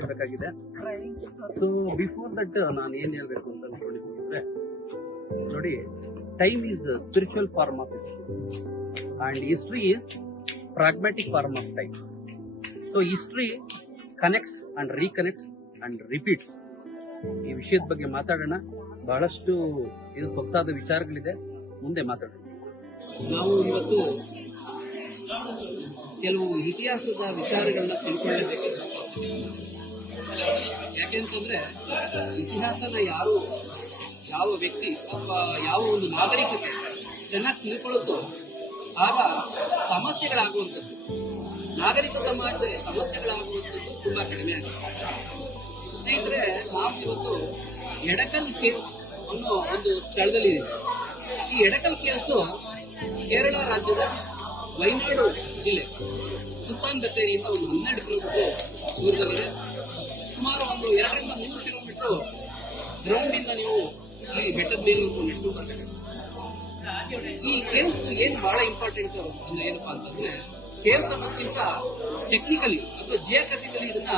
ಮಾತಾಡಬೇಕಾಗಿದೆ. So before that ನಾನು ಏನ್ ಹೇಳ್ಬೇಕು ಅಂತ ಅನ್ಕೊಂಡಿದ್ರೆ, ನೋಡಿ, time is spiritual form of history and history is pragmatic form of time. So history connects and reconnects and repeats. ಈ ವಿಷಯದ ಬಗ್ಗೆ ಮಾತಾಡೋಣ. ಬಹಳಷ್ಟು ಇದು ಸೊಗಸಾದ ವಿಚಾರಗಳಿದೆ, ಮುಂದೆ ಮಾತಾಡೋಣ. ನಾವು ಇವತ್ತು ಕೆಲವು ಇತಿಹಾಸದ ವಿಚಾರಗಳನ್ನ ತಿಳ್ಕೊಳ್ಳಬೇಕು. ಯಾಕೆಂತಂದ್ರೆ ಇತಿಹಾಸನ ಯಾವ ವ್ಯಕ್ತಿ ಅಥವಾ ಯಾವ ಒಂದು ನಾಗರಿಕತೆ ಚೆನ್ನಾಗಿ ತಿಳ್ಕೊಳ್ಳುತ್ತೋ ಆಗ ಸಮಸ್ಯೆಗಳಾಗುವಂಥದ್ದು, ನಾಗರಿಕ ಸಮಾಜದಲ್ಲಿ ಸಮಸ್ಯೆಗಳಾಗುವಂಥದ್ದು ತುಂಬಾ ಕಡಿಮೆ ಆಗುತ್ತೆ. ಸ್ನೇಹಿತರೆ, ನಾವು ಇವತ್ತು ಎಡಕಲ್ ಕೇವ್ಸ್ ಅನ್ನೋ ಒಂದು ಸ್ಥಳದಲ್ಲಿದ್ದೀವಿ. ಈ ಎಡಕಲ್ ಕೇವ್ಸ್ ಕೇರಳ ರಾಜ್ಯದ ವೈನಾಡು ಜಿಲ್ಲೆ ಸುಲ್ತಾನ್ ಬತ್ತೇರಿಯಿಂದ ಒಂದು 12 ಕಿಲೋಮೀಟರ್ ದೂರದಲ್ಲಿದೆ. ಸುಮಾರು ಒಂದು 2 ರಿಂದ 3 ಕಿಲೋಮೀಟರ್ ಗ್ರೌಂಡ್ ಇಂದ ನೀವು ಈ ಬೆಟ್ಟದ ಮೇಲೆ ನಡೆದು ಬರ್ಬೇಕು. ಈ ಕೇವ್ಸ್ ಏನ್ ಬಹಳ ಇಂಪಾರ್ಟೆಂಟ್ ಅಂದ್ರೆ ಏನಪ್ಪಾ ಅಂತಂದ್ರೆ, ಕೇವ್ಸ್ ಅನ್ನೋದಕ್ಕಿಂತ ಟೆಕ್ನಿಕಲಿ ಅಥವಾ ಜಿಯೋಗ್ರಫಿಕಲಿ ಇದನ್ನ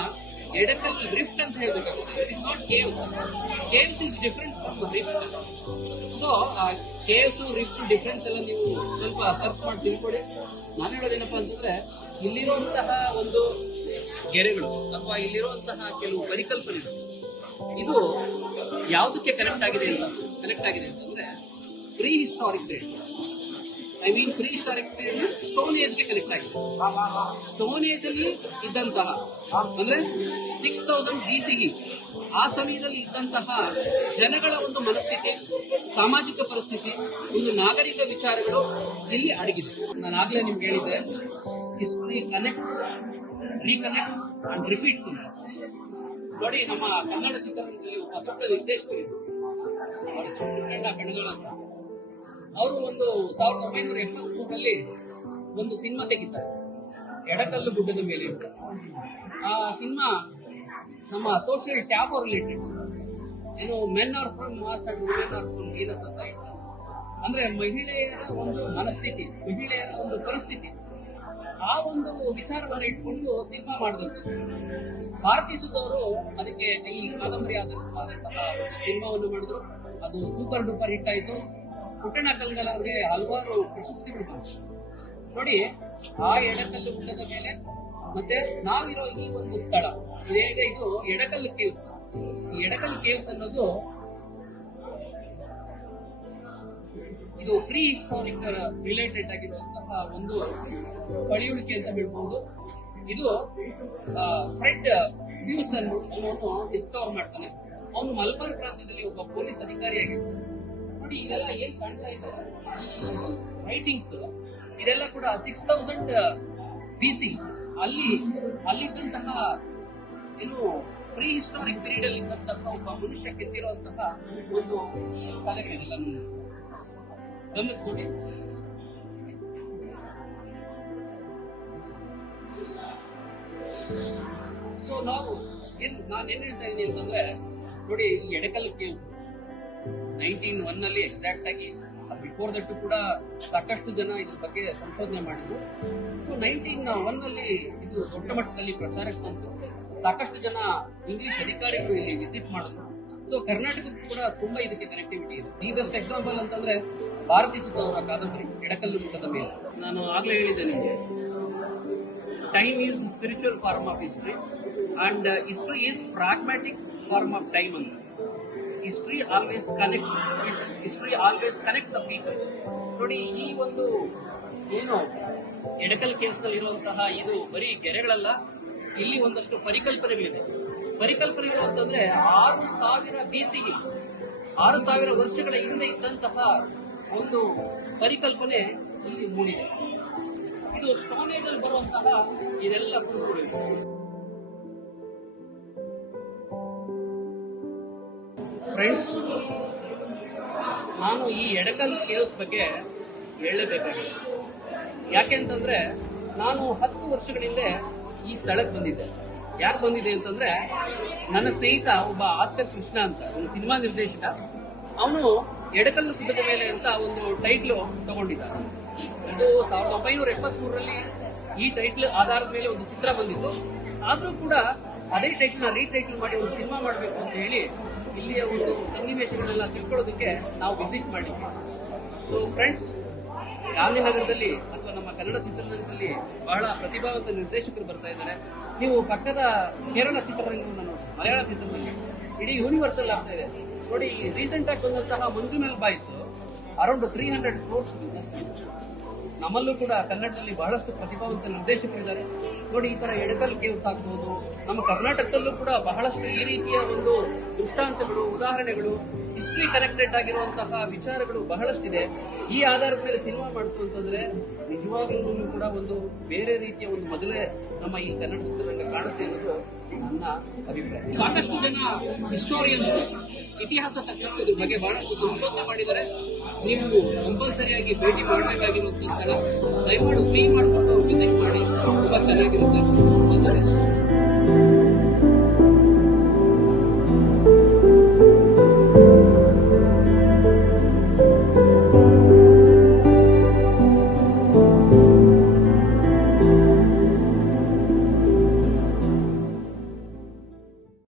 ಎಡಕಲ್ ರಿಫ್ಟ್ ಅಂತ ಹೇಳ್ಬೇಕಾಗುತ್ತೆ. It is not caves. Caves is different from rift. So caves rift difference ಎಲ್ಲ ನೀವು ಸ್ವಲ್ಪ ಸರ್ಚ್ ಮಾಡಿ ತಿಳ್ಕೊಳ್ಳಿ. ನಾನು ಹೇಳೋದೇನಪ್ಪಾ ಅಂತಂದ್ರೆ, ಇಲ್ಲಿರುವಂತಹ ಒಂದು ಗೆರೆಗಳು ಅಥವಾ ಇಲ್ಲಿರುವಂತಹ ಕೆಲವು ಪರಿಕಲ್ಪನೆಗಳು ಇದು ಯಾವುದಕ್ಕೆ ಕನೆಕ್ಟ್ ಆಗಿದೆ ಅಂತಂದ್ರೆ prehistoric period. Prehistoric period stone age ಗೆ ಕನೆಕ್ಟ್ ಆಗಿದೆ. ಸ್ಟೋನ್ ಏಜ್ ಅಲ್ಲಿ ಇದ್ದಂತಹ ಅಂದ್ರೆ 6000 BCE ಆ ಸಮಯದಲ್ಲಿ ಇದ್ದಂತಹ ಜನಗಳ ಒಂದು ಮನಸ್ಥಿತಿ, ಸಾಮಾಜಿಕ ಪರಿಸ್ಥಿತಿ, ಒಂದು ನಾಗರಿಕ ವಿಚಾರಗಳು ಇಲ್ಲಿ ಅಡಗಿದೆ. ನಾನು ಆಗ್ಲೇ ನಿಮ್ಗೆ ಹೇಳಿದ್ದೆ, ಹಿಸ್ಟ್ರಿ ಕನೆಕ್ಟ್ಸ್, ರೀಕನೆಕ್ಟ್ಸ್ ಅಂಡ್ ರಿಪೀಟ್ಸ್ ಅಂತ. ನೋಡಿ, ನಮ್ಮ ಕನ್ನಡ ಚಿತ್ರರಂಗದಲ್ಲಿ ಒಬ್ಬ ದೊಡ್ಡ ನಿರ್ದೇಶಕರಿದ್ರು, ಅವರ ಹೆಸರು ಕಣಗಾಲ್ ಅಂತ. ಅವರು ಒಂದು 1973ರಲ್ಲಿ ಒಂದು ಸಿನಿಮಾ ತೆಗಿತಾರೆ, ಎಡಕಲ್ಲು ಗುಡ್ಡದ ಮೇಲೆ ಅಂತ. ಆ ಸಿನಿಮಾ ನಮ್ಮ ಸೋಷಿಯಲ್ ಟ್ಯಾಬ್ ರಿಲೇಟೆಡ್, ಏನು men are from Mars and women are from Venus ಅಂತ ಇರ್ತಾರೆ. ಅಂದ್ರೆ ಮಹಿಳೆಯರ ಒಂದು ಮನಸ್ಥಿತಿ, ಮಹಿಳೆಯರ ಒಂದು ಪರಿಸ್ಥಿತಿ, ಆ ಒಂದು ವಿಚಾರವನ್ನು ಇಟ್ಕೊಂಡು ಸಿನಿಮಾ ಮಾಡಿದಂಥದ್ದು. ಭಾರತಿ ಸುದ್ದವರು ಅದಕ್ಕೆ ಈ ಕಾದಂಬರಿ ಆದಂತಹ ಸಿನಿಮಾವನ್ನು ಮಾಡಿದ್ರು. ಅದು ಸೂಪರ್ ಡೂಪರ್ ಹಿಟ್ ಆಯಿತು. ಪುಟ್ಟಣ್ಣ ಕಲ್ಗಲ್ ಅವ್ರಿಗೆ ಹಲವಾರು ಪ್ರಶಸ್ತಿಗಳು ಬಂತು. ನೋಡಿ, ಆ ಎಡಕಲ್ಲು ಗುಡ್ಡದ ಮೇಲೆ ಮತ್ತೆ ನಾವಿರೋ ಈ ಒಂದು ಸ್ಥಳ ಇದೇನಿದೆ, ಇದು ಎಡಕಲ್ ಕೇವ್ಸ್. ಈ ಎಡಕಲ್ ಕೇವ್ಸ್ ಅನ್ನೋದು ಇದು ಪ್ರೀ ಹಿಸ್ಟಾರಿಕ್ ರಿಲೇಟೆಡ್ ಆಗಿರುವಂತಹ ಒಂದು ಪಳಿಯುಳಿಕೆ ಅಂತ ಹೇಳ್ಬಹುದು. ಇದು ಫ್ರೆಡ್ ಫ್ಯೂಸ್ ಅನ್ನೋನು ಡಿಸ್ಕವರ್ ಮಾಡ್ತಾನೆ. ಅವನು ಮಲಬಾರ್ ಪ್ರಾಂತ್ಯದಲ್ಲಿ ಒಬ್ಬ ಪೊಲೀಸ್ ಅಧಿಕಾರಿಯಾಗಿರ್ತಾನೆ. ನೋಡಿ, ಇದೆಲ್ಲ ಏನ್ ಕಾಣ್ತಾ ಇದೆ, ಈ ರೈಟಿಂಗ್ಸ್ ಇದೆಲ್ಲ ಕೂಡ 6000 BC ಅಲ್ಲಿದ್ದಂತಹ ಏನು ಪ್ರೀ ಹಿಸ್ಟಾರಿಕ್ ಪೀರಿಯಡ್ ಅಲ್ಲಿ ಇದ್ದಂತಹ ಒಬ್ಬ ಮನುಷ್ಯ ಕೆತ್ತಿರುವಂತಹ ಒಂದು ಈ ಕಲೆಗಳಿದೆಲ್ಲ ಗಮನಿಸಿ ನೋಡಿ. ಸೊ ನಾನು ಏನ್ ಹೇಳ್ತಾ ಇದ್ದೀನಿ ಅಂತಂದ್ರೆ, ನೋಡಿ, ಈ ಎಡಕಲ್ ಕೇವ್ಸ್ 1901 ನಲ್ಲಿ ಎಕ್ಸಾಕ್ಟ್ ಆಗಿ, ಬಿಫೋರ್ ದಟ್ ಕೂಡ ಸಾಕಷ್ಟು ಜನ ಇದ್ರ ಬಗ್ಗೆ ಸಂಶೋಧನೆ ಮಾಡಿದ್ರು. ಸೊ 1901 ನಲ್ಲಿ ಇದು ದೊಡ್ಡ ಮಟ್ಟದಲ್ಲಿ ಪ್ರಚಾರಕ್ಕೆ ಬಂತು. ಸಾಕಷ್ಟು ಜನ ಇಂಗ್ಲಿಷ್ ಅಧಿಕಾರಿಗಳು ಇಲ್ಲಿ ವಿಸಿಟ್ ಮಾಡಿದ್ರು. ಸೊ ಕರ್ನಾಟಕಕ್ಕೂ ಕೂಡ ತುಂಬಾ ಇದಕ್ಕೆ ಕನೆಕ್ಟಿವಿಟಿ ಇದೆ. ದಿ ಬೆಸ್ಟ್ ಎಕ್ಸಾಂಪಲ್ ಅಂತಂದ್ರೆ ಭಾರತಿ ಸುತ್ತ ಅವರ ಕಾದಂಬರಿ ಎಡಕಲ್ಲು ಗುಡ್ಡದ ಮೇಲೆ. ನಾನು ಆಗ್ಲೇ ಹೇಳಿದ್ದೆ ನಿಮಗೆ, time is spiritual form of history and history is pragmatic form of time ಅಂತ. History always connect the people. ನೋಡಿ, ಈ ಒಂದು ಏನು ಎಡಕಲ್ ಕೇವ್ಸ್ ನಲ್ಲಿ ಇರುವಂತಹ ಇದು ಬರೀ ಗೆರೆಗಳಲ್ಲ, ಇಲ್ಲಿ ಒಂದಷ್ಟು ಪರಿಕಲ್ಪನೆಗಳಿದೆ. ಪರಿಕಲ್ಪನೆಗಳು ಅಂತಂದ್ರೆ 6000 BCE, 6000 ವರ್ಷಗಳ ಹಿಂದೆ ಇದ್ದಂತಹ ಒಂದು ಪರಿಕಲ್ಪನೆ ಇಲ್ಲಿ ಮೂಡಿದೆ. ಇದು ಸ್ಟೋನ್ ಏಜ್ ಅಲ್ಲಿ ಬರುವಂತಹ ಇದೆಲ್ಲ ಗುರುಗಳಿವೆ. ಫ್ರೆಂಡ್ಸ್, ನಾನು ಈ ಎಡಕಲ್ ಕೇವ್ಸ್ ಬಗ್ಗೆ ಹೇಳಲೇಬೇಕಾಗಿದೆ. ಯಾಕೆಂತಂದ್ರೆ ನಾನು 10 ವರ್ಷಗಳ ಹಿಂದೆ ಈ ಸ್ಥಳಕ್ಕೆ ಬಂದಿದ್ದೆ. ಯಾಕೆ ಬಂದಿದೆ ಅಂತಂದ್ರೆ, ನನ್ನ ಸ್ನೇಹಿತ ಒಬ್ಬ ಆಸ್ಕರ್ ಕೃಷ್ಣ ಅಂತ ಒಂದು ಸಿನಿಮಾ ನಿರ್ದೇಶಕ, ಅವನು ಎಡಕಲ್ಲು ಗುಡ್ಡದ ಮೇಲೆ ಅಂತ ಒಂದು ಟೈಟ್ಲ್ ತಗೊಂಡಿದ್ದ. ಇದು 1973ರಲ್ಲಿ ಈ ಟೈಟ್ಲ್ ಆಧಾರದ ಮೇಲೆ ಒಂದು ಚಿತ್ರ ಬಂದಿತ್ತು. ಆದ್ರೂ ಕೂಡ ಅದೇ ಟೈಟ್ಲ್ ರೀಟೈಟಲ್ ಮಾಡಿ ಒಂದು ಸಿನಿಮಾ ಮಾಡಬೇಕು ಅಂತ ಹೇಳಿ ಇಲ್ಲಿಯ ಒಂದು ಸನ್ನಿವೇಶಗಳೆಲ್ಲ ತಿಳ್ಕೊಳ್ಳೋದಕ್ಕೆ ನಾವು ವಿಸಿಟ್ ಮಾಡಿದ್ವಿ. ಸೊ ಫ್ರೆಂಡ್ಸ್, ಗಾಂಧಿನಗರದಲ್ಲಿ ಅಥವಾ ನಮ್ಮ ಕನ್ನಡ ಚಿತ್ರರಂಗದಲ್ಲಿ ಬಹಳ ಪ್ರತಿಭಾವಂತ ನಿರ್ದೇಶಕರು ಬರ್ತಾ ಇದ್ದಾರೆ. ನೀವು ಪಕ್ಕದ ಕೇರಳ ಚಿತ್ರರಂಗವನ್ನು ನೋಡಿ, ಮಲಯಾಳ ಚಿತ್ರರಂಗ ಇಡೀ ಯೂನಿವರ್ಸಲ್ ಆಗ್ತಾ ಇದೆ ನೋಡಿ. ರೀಸೆಂಟ್ ಆಗಿ ಬಂದಂತಹ ಮಂಜುಮೆಲ್ ಬಾಯ್ಸ್ ಅರೌಂಡ್ 300 crores ಬಿಸ್ನೆಸ್. ನಮ್ಮಲ್ಲೂ ಕೂಡ ಕನ್ನಡದಲ್ಲಿ ಬಹಳಷ್ಟು ಪ್ರತಿಭಾವಂತ ನಿರ್ದೇಶಕರಿದ್ದಾರೆ ನೋಡಿ. ಈ ತರ ಎಡಕಲ್ ಕೇವ್ಸ್ ಆಗ್ಬಹುದು, ನಮ್ಮ ಕರ್ನಾಟಕದಲ್ಲೂ ಕೂಡ ಬಹಳಷ್ಟು ಈ ರೀತಿಯ ಒಂದು ದೃಷ್ಟಾಂತಗಳು, ಉದಾಹರಣೆಗಳು, ಹಿಸ್ಟ್ರಿ ಕನೆಕ್ಟೆಡ್ ಆಗಿರುವಂತಹ ವಿಚಾರಗಳು ಬಹಳಷ್ಟಿದೆ. ಈ ಆಧಾರದ ಮೇಲೆ ಸಿನಿಮಾ ಮಾಡ್ತು ಅಂತಂದ್ರೆ ನಿಜವಾಗ್ಲೂ ಕೂಡ ಒಂದು ಬೇರೆ ರೀತಿಯ ಒಂದು ಮೊದಲೇ ನಮ್ಮ ಈ ಕನ್ನಡ ಚಿತ್ರರಂಗ ಕಾಣುತ್ತೆ ಅನ್ನೋದು ನನ್ನ ಅಭಿಪ್ರಾಯ. ಸಾಕಷ್ಟು ಜನ ಹಿಸ್ಟೋರಿಯನ್ಸ್, ಇತಿಹಾಸ ತಜ್ಞರು ಇದ್ರ ಬಗ್ಗೆ ಬಹಳಷ್ಟು ಸಂಶೋಧನೆ ಮಾಡಿದ್ದಾರೆ. ನೀವು ಕಂಪಲ್ಸರಿಯಾಗಿ ಭೇಟಿ ಮಾಡಬೇಕಾಗಿರುವಂತಹ ಸ್ಥಳ, ದಯಮಾಡಿ ಫ್ರೀ ಮಾಡಿಕೊಂಡು ವಿಸಿಟ್ ಮಾಡಿ, ತುಂಬಾ ಚೆನ್ನಾಗಿರುತ್ತೆ.